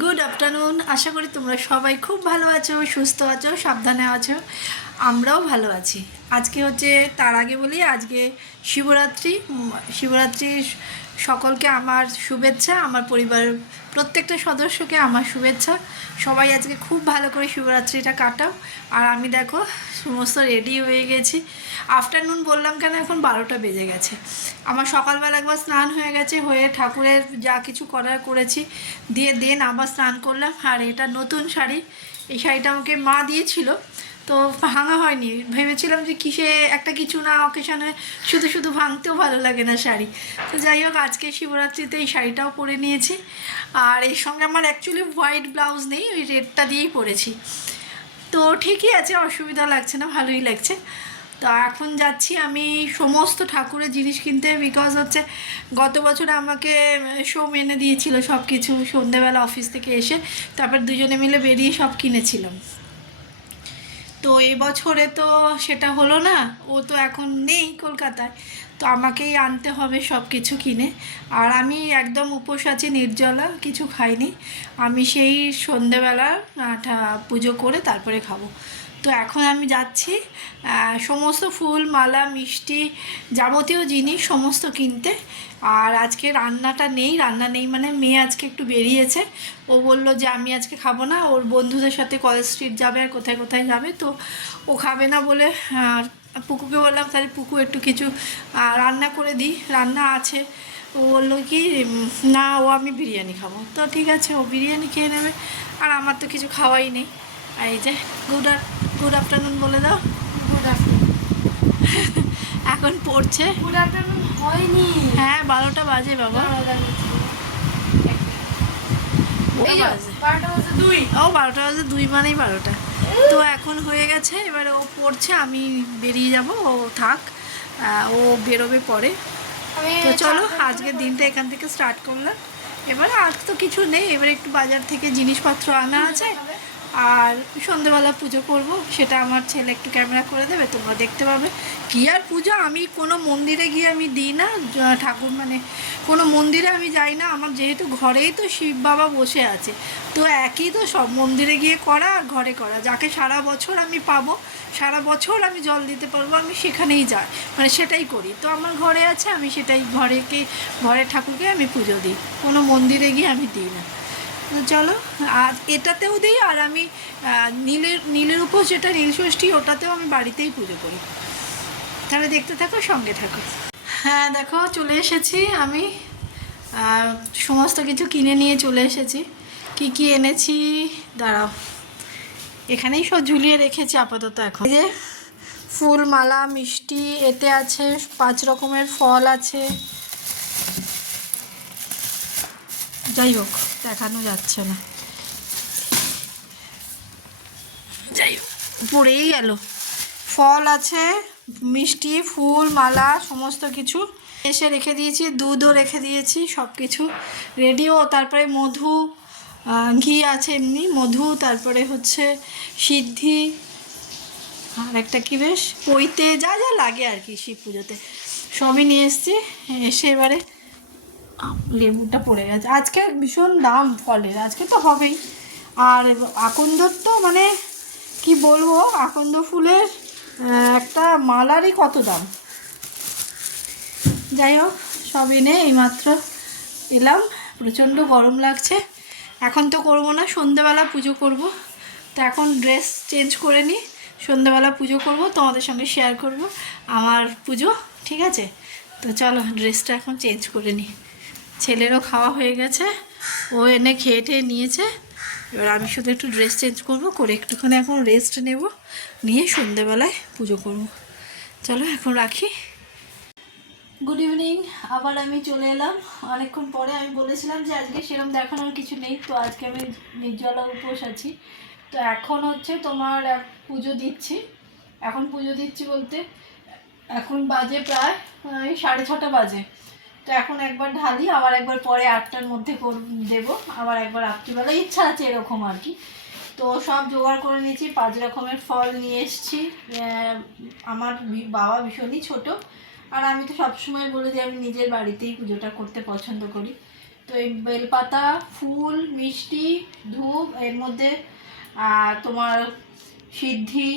Good afternoon. আশা করি তোমরা সবাই খুব ভালো আছো, সুস্থ আছো, সাবধানে আছো। আমরাও ভালো আছি। আজকে হচ্ছে, তার আগে বলি আজকে শিবরাত্রি। শিবরাত্রির সকলকে আমার শুভেচ্ছা, আমার পরিবারের প্রত্যেকটা সদস্যকে আমার শুভেচ্ছা। সবাই আজকে খুব ভালো করে শিবরাত্রিটা কাটাও। আর আমি দেখো সমস্ত রেডি হয়ে গেছি। আফটারনুন বললাম কেন, এখন 12টা বেজে গেছে। আমার সকালবেলা একবার স্নান হয়ে গেছে, হয়ে ঠাকুরের যা কিছু করার করেছি, দিয়ে দেন আবার স্নান করলাম। আর এটা নতুন শাড়ি, এই শাড়িটা আমাকে মা দিয়েছিল, তো ভাঙা হয়নি। ভেবেছিলাম যে কিসে একটা কিছু না অকেশনে শুধু শুধু ভাঙতেও ভালো লাগে না শাড়ি। তো যাই হোক, আজকে শিবরাত্রিতে এই শাড়িটাও পরে নিয়েছি। আর এর সঙ্গে আমার অ্যাকচুয়ালি হোয়াইট ব্লাউজ নেই, ওই রেডটা দিয়েই পরেছি। তো ঠিকই আছে, অসুবিধা লাগছে না, ভালোই লাগছে। তো এখন যাচ্ছি আমি সমস্ত ঠাকুরের জিনিস কিনতে, বিকজ হচ্ছে গত বছর আমাকে সোম এনে দিয়েছিল সব কিছু, সন্ধেবেলা অফিস থেকে এসে তারপর দুজনে মিলে বেরিয়ে সব কিনেছিলাম। তো এবছরে তো সেটা হলো না, ও তো এখন নেই কলকাতায়, তো আমাকেই আনতে হবে সব কিছু কিনে। আর আমি একদম উপোস আছি, নির্জলা, কিছু খাইনি। আমি সেই সন্ধেবেলা পুজো করে তারপরে খাবো। তো এখন আমি যাচ্ছি সমস্ত ফুল মালা মিষ্টি যাবতীয় জিনিস সমস্ত কিনতে। আর আজকে রান্নাটা নেই, রান্না নেই মানে মেয়ে আজকে একটু বেরিয়েছে। ও বলল যে আমি আজকে খাবো না, ওর বন্ধুদের সাথে কলেজ স্ট্রিট যাবে আর কোথায় কোথায় যাবে, তো ও খাবে না বলে পুকুকে বললাম তাহলে পুকু একটু কিছু রান্না করে দিই, রান্না আছে। ও বললো কি না, ও আমি বিরিয়ানি খাবো। তো ঠিক আছে, ও বিরিয়ানি খেয়ে নেবে, আর আমার তো কিছু খাওয়াই নেই। আর এই যে গুড আফটারনুন বলে দাও। Good afternoon. এখন পড়ছে। গুড আফটারনুন হয়নি। হ্যাঁ, 12টা বাজে বাবা। এই যে 12টা বাজে 2। ও 12টা বাজে 2 মানেই 12টা। তো এখন হয়ে গেছে, এবারে ও পড়ছে, আমি বেরিয়ে যাব, ও থাক, ও বেরোবে পরে। তো চলো, আজকের দিনটা এখান থেকে স্টার্ট করলাম। এবারে আর তো কিছু নেই, এবারে একটু বাজার থেকে জিনিসপত্র আনা আছে, আর সন্ধেবেলা পুজো করব। সেটা আমার ছেলে একটু ক্যামেরা করে দেবে, তোমরা দেখতে পাবে। কী আর পুজো, আমি কোনো মন্দিরে গিয়ে আমি দিই না ঠাকুর, মানে কোনো মন্দিরে আমি যাই না। আমার যেহেতু ঘরেই তো শিব বাবা বসে আছে, তো একই তো সব, মন্দিরে গিয়ে করা আর ঘরে করা। যাকে সারা বছর আমি পাবো, সারা বছর আমি জল দিতে পারবো, আমি সেখানেই যাই, মানে সেটাই করি। তো আমার ঘরে আছে, আমি সেটাই ঘরে ঠাকুরকে আমি পুজো দিই, কোনো মন্দিরে গিয়ে আমি দিই না। তো চলো, আর এটাতেও দিই, আর আমি নীলের উপর যেটা নীলষষ্ঠী, ওটাতেও আমি বাড়িতেই পুজো করি। তাহলে দেখতে থাকো, সঙ্গে থাকো। হ্যাঁ দেখো, চলে এসেছি আমি, সমস্ত কিছু কিনে নিয়ে চলে এসেছি। কি কি এনেছি দাঁড়াও, এখানেই সব ঝুলিয়ে রেখেছি আপাতত। এখন এই যে ফুল মালা মিষ্টি, এতে আছে 5 রকমের ফল আছে। যাই হোক, দেখানো যাচ্ছে না, যাই হোক পড়েই গেল। ফল আছে, মিষ্টি, ফুল মালা সমস্ত কিছু এসে রেখে দিয়েছি, দুধও রেখে দিয়েছি, সব কিছু রেডিও। তারপরে মধু, ঘি আছে এমনি মধু, তারপরে হচ্ছে সিদ্ধি, আর একটা কী বেশ পইতে যা যা লাগে আর কি শিব পুজোতে, সবই নিয়ে এসছি। এসে এবারে লেবুটা পড়ে গেছে, আজকে ভীষণ দাম ফলের, আজকে তো হবেই। আর আকন্দর তো মানে কি বলবো, আকন্দ ফুলের একটা মালারই কত দাম। যাই হোক, সব এনে এইমাত্র এলাম, প্রচণ্ড গরম লাগছে। এখন তো করবো না, সন্ধ্যেবেলা পুজো করব। তো এখন ড্রেস চেঞ্জ করে নিই, সন্ধ্যেবেলা পুজো করব, তোমাদের সঙ্গে শেয়ার করব আমার পুজো, ঠিক আছে? তো চলো ড্রেসটা এখন চেঞ্জ করে নিই। ছেলেরও খাওয়া হয়ে গেছে, ও এনে খেয়ে টেয়ে নিয়েছে। এবার আমি শুধু একটু ড্রেস চেঞ্জ করব, করে একটুখানি এখন রেস্ট নেব, নিয়ে সন্ধ্যেবেলায় পুজো করব। চলো এখন রাখি। গুড ইভিনিং, আবার আমি চলে এলাম অনেকক্ষণ পরে। আমি বলেছিলাম যে আজকে সেরকম দেখানোর কিছু নেই, তো আজকে আমি নির্জলা উপোস আছি। তো এখন হচ্ছে তোমার পুজো দিচ্ছি। এখন পুজো দিচ্ছি বলতে এখন বাজে প্রায় 6:30 বাজে। তো এখন একবার ঢালি, আবার একবার পরে 8টার মধ্যে দেবো, আবার একবার রাত্রিবেলা, ইচ্ছা আছে এরকম আর কি। তো সব জোগাড় করে নিয়েছি, 5 রকমের ফল নিয়ে এসেছি। আমার বাবা ভীষণই ছোট, আর আমি তো সবসময় বলি যে আমি নিজের বাড়িতেই পুজোটা করতে পছন্দ করি। তো এই বেলপাতা, ফুল, মিষ্টি, ধূপ, এর মধ্যে তোমার সিদ্ধি,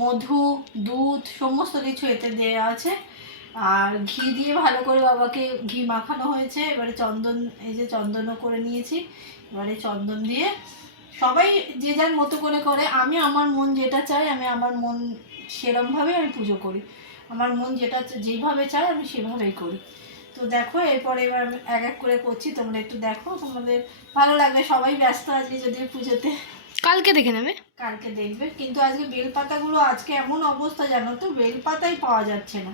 মধু, দুধ সমস্ত কিছু এতে দেওয়া আছে। আর ঘি দিয়ে ভালো করে বাবাকে ঘি মাখানো হয়েছে। এবারে চন্দন, এই যে চন্দনও করে নিয়েছি। এবারে চন্দন দিয়ে সবাই যে যার মতো করে করে। আমি আমার মন যেটা চাই, আমি আমার মন সেরমভাবে আমি পুজো করি। আমার মন যেটা যেইভাবে চায় আমি সেভাবেই করি। তো দেখো এরপরে এবার এক এক করে করছি, তোমরা একটু দেখো, তোমাদের ভালো লাগবে। সবাই ব্যস্ত আজকে যদিও পুজোতে, কালকে দেখে নেবে। কালকে দেখবে। কিন্তু আজকে বেলপাতাগুলো আজকে এমন অবস্থা জানো তো, বেলপাতাই পাওয়া যাচ্ছে না,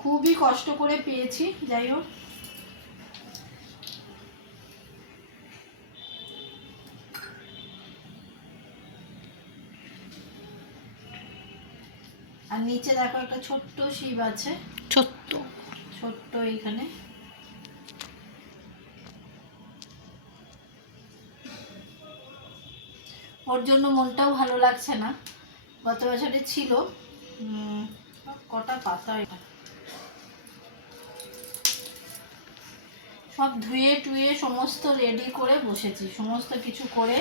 খুবই কষ্ট করে পেয়েছি। যাই হোক, আর নিচে দেখো একটা ছোট্ট শিব আছে, ছোট্ট ছোট্ট এইখানে। ওর জন্য মনটাও ভালো লাগছে না। গত বছরে ছিল কটা পাতা, এটা সব ধুয়ে টুয়ে সমস্ত রেডি করে বসেছি, সমস্ত কিছু করে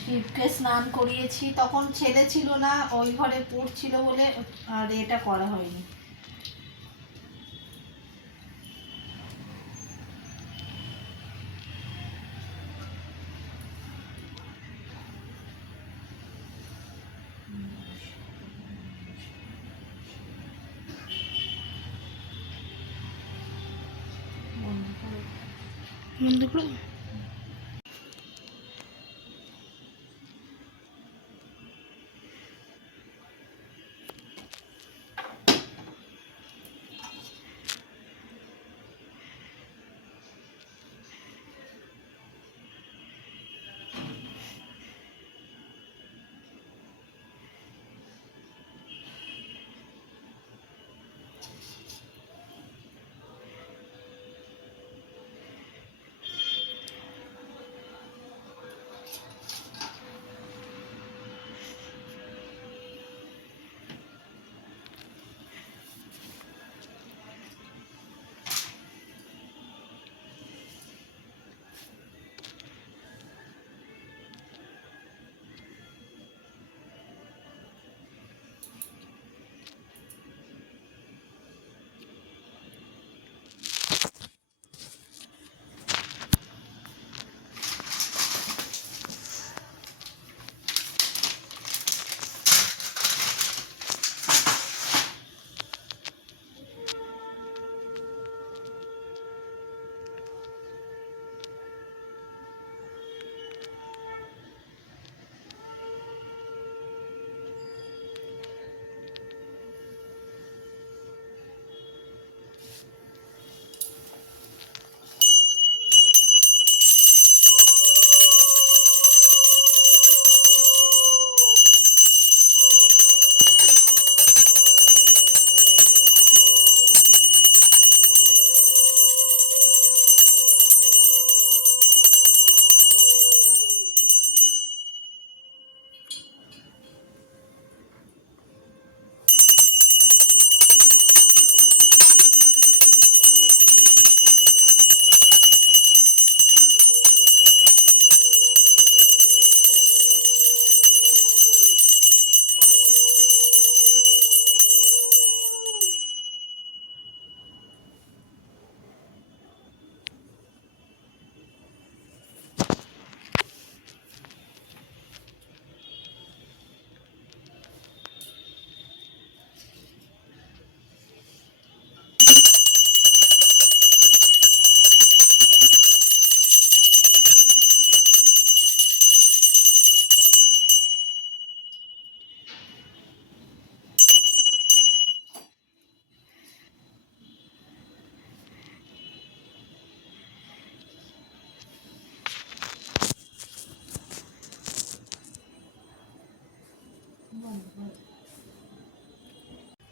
শিবকে স্নান করিয়েছি। তখন ছেলে ছিল না, ওই ঘরে পড়ছিল বলে আর এটা করা হয়নি। বন্ধ করো।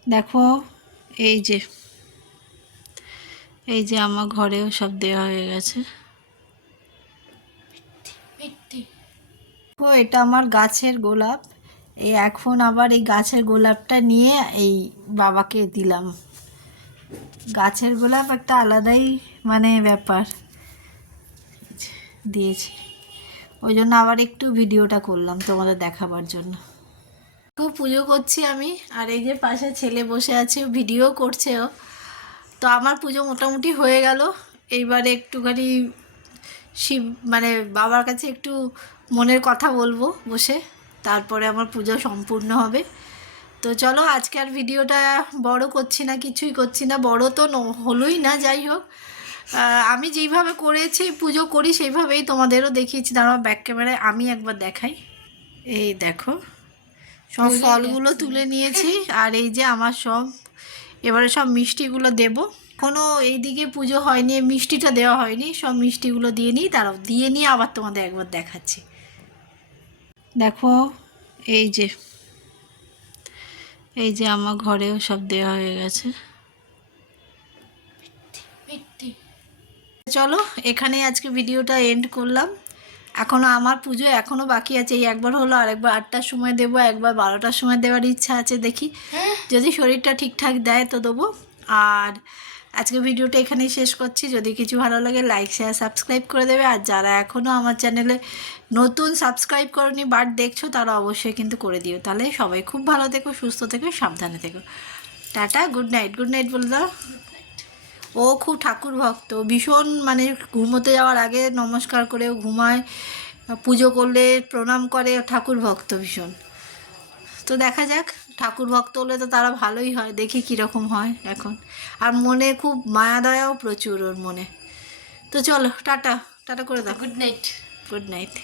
দেখো এই যে, এই যে আমার ঘরেও সব দেওয়া হয়ে গেছে। ও এটা আমার গাছের গোলাপ। এই এখন আবার এই গাছের গোলাপটা নিয়ে এই বাবাকে দিলাম। গাছের গোলাপ একটা আলাদাই মানে ব্যাপার। দিয়েছি, ওই জন্য আবার একটু ভিডিওটা করলাম তোমাদের দেখাবার জন্য। খুব পুজো করছি আমি, আর এই যে পাশে ছেলে বসে আছে ভিডিও করছে ও। তো আমার পুজো মোটামুটি হয়ে গেল। এইবারে একটুখানি শিব মানে বাবার কাছে একটু মনের কথা বলবো বসে, তারপরে আমার পুজো সম্পূর্ণ হবে। তো চলো, আজকে আর ভিডিওটা বড় করছি না, কিছুই করছি না, বড় তো হলোই না। যাই হোক, আমি যেইভাবে করেছি পুজো করি সেইভাবেই তোমাদেরও দেখিয়েছি। দাঁড়াও ব্যাক ক্যামেরায় আমি একবার দেখাই। এই দেখো, সব ফলগুলো তুলে নিয়েছি, আর এই যে আমার সব এবারে সব মিষ্টিগুলো দেবো। এখনও এইদিকে পুজো হয়নি, মিষ্টিটা দেওয়া হয়নি, সব মিষ্টিগুলো দিয়ে নিই, তারাও দিয়ে নিয়ে আবার তোমাদের একবার দেখাচ্ছি। দেখো এই যে আমার ঘরেও সব দেওয়া হয়ে গেছে। চলো, এখানেই আজকে ভিডিওটা এন্ড করলাম। এখনও আমার পুজো এখনও বাকি আছে, এই একবার হলো, আর একবার 8টার সময় দেবো, একবার 12টার সময় দেওয়ার ইচ্ছা আছে, দেখি যদি শরীরটা ঠিকঠাক দেয় তো দেবো। আর আজকে ভিডিওটা এখানেই শেষ করছি। যদি কিছু ভালো লাগে লাইক শেয়ার সাবস্ক্রাইব করে দেবে, আর যারা এখনও আমার চ্যানেলে নতুন সাবস্ক্রাইব করনি বাট দেখছো তারা অবশ্যই কিন্তু করে দিও। তাহলে সবাই খুব ভালো থেকো, সুস্থ থেকো, সাবধানে থেকো। Tata, good night. Good night বলে দাও। ও খুব ঠাকুর ভক্ত, ভীষণ, মানে ঘুমোতে যাওয়ার আগে নমস্কার করেও ঘুমায়, পুজো করলে প্রণাম করে, ঠাকুর ভক্ত ভীষণ। তো দেখা যাক, ঠাকুর ভক্ত হলে তো তারা ভালোই হয়, দেখি কীরকম হয় এখন। আর মনে খুব মায়া দয়াও প্রচুর ওর মনে। তো চলো, টাটা টাটা করে দাও। Good night. Good night.